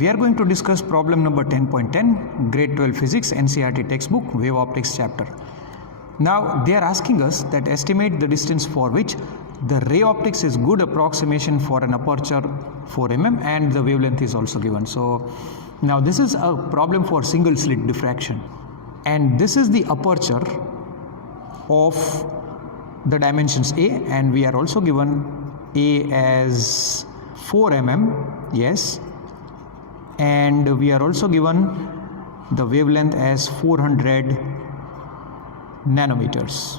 We are going to discuss problem number 10.10, grade 12 physics, Ncert textbook, wave optics chapter. Now they are asking us that estimate the distance for which the ray optics is good approximation for an aperture 4 mm and the wavelength is also given. So now this is a problem for single slit diffraction, and this is the aperture of the dimensions A, and we are also given A as 4 mm, yes, and we are also given the wavelength as 400 nanometers.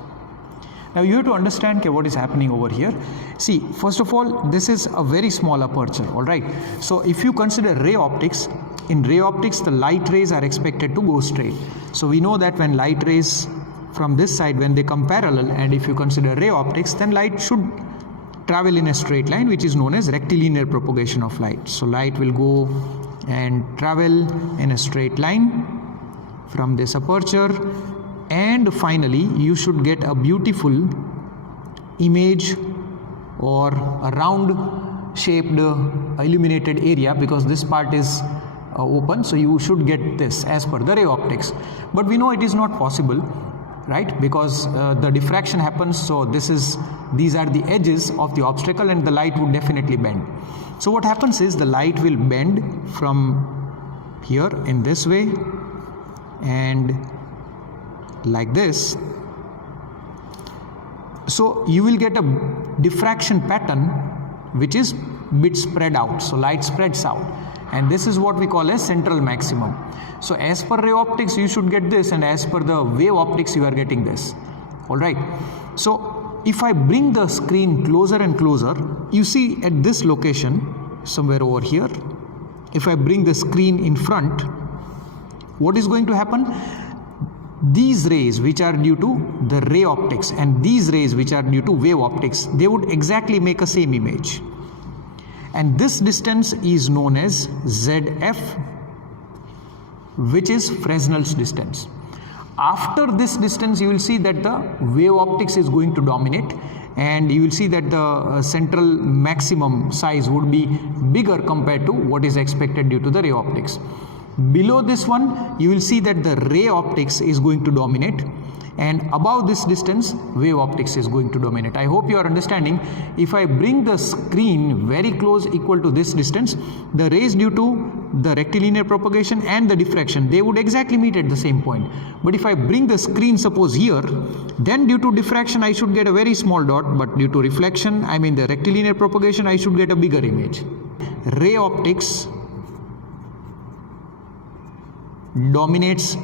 Now you have to understand what is happening over here. See, first of all, this is a very small aperture, all right. So if you consider ray optics, in ray optics the light rays are expected to go straight. So we know that when light rays from this side, when they come parallel, and if you consider ray optics, then light should travel in a straight line, which is known as rectilinear propagation of light. So light will go and travel in a straight line from this aperture, and finally you should get a beautiful image or a round shaped illuminated area, because this part is open, so you should get this as per the ray optics. But we know it is not possible, right, because the diffraction happens. So these are the edges of the obstacle, and the light would definitely bend. So what happens is the light will bend from here in this way and like this. So you will get a diffraction pattern which is bit spread out, so light spreads out, and this is what we call as central maximum. So as per ray optics you should get this, and as per the wave optics you are getting this, all right. So if I bring the screen closer and closer, you see at this location somewhere over here, if I bring the screen in front, what is going to happen? These rays which are due to the ray optics and these rays which are due to wave optics, they would exactly make a same image, and this distance is known as ZF, which is Fresnel's distance. After this distance you will see that the wave optics is going to dominate, and you will see that the central maximum size would be bigger compared to what is expected due to the ray optics. Below this one you will see that the ray optics is going to dominate, and above this distance wave optics is going to dominate. I hope you are understanding. If I bring the screen very close equal to this distance, the rays due to the rectilinear propagation and the diffraction, they would exactly meet at the same point. But if I bring the screen suppose here, then due to diffraction I should get a very small dot, but due to reflection, I mean the rectilinear propagation, I should get a bigger image. Ray optics dominates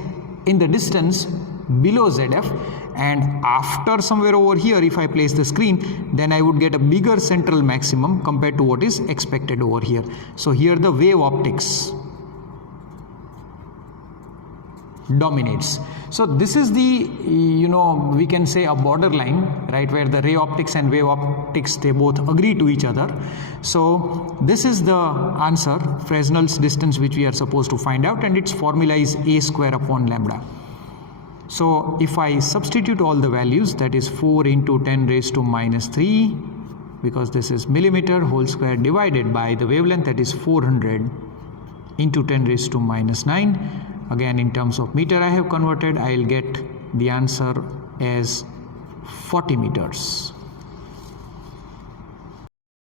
in the distance below ZF, and after somewhere over here if I place the screen, then I would get a bigger central maximum compared to what is expected over here. So here the wave optics dominates. So this is the, we can say a borderline, right, where the ray optics and wave optics, they both agree to each other. So this is the answer, Fresnel's distance, which we are supposed to find out, and its formula is a square upon lambda. So if I substitute all the values, that is 4 into 10 raised to minus 3, because this is millimeter, whole square, divided by the wavelength, that is 400 into 10 raised to minus 9. Again in terms of meter I have converted, I will get the answer as 40 meters.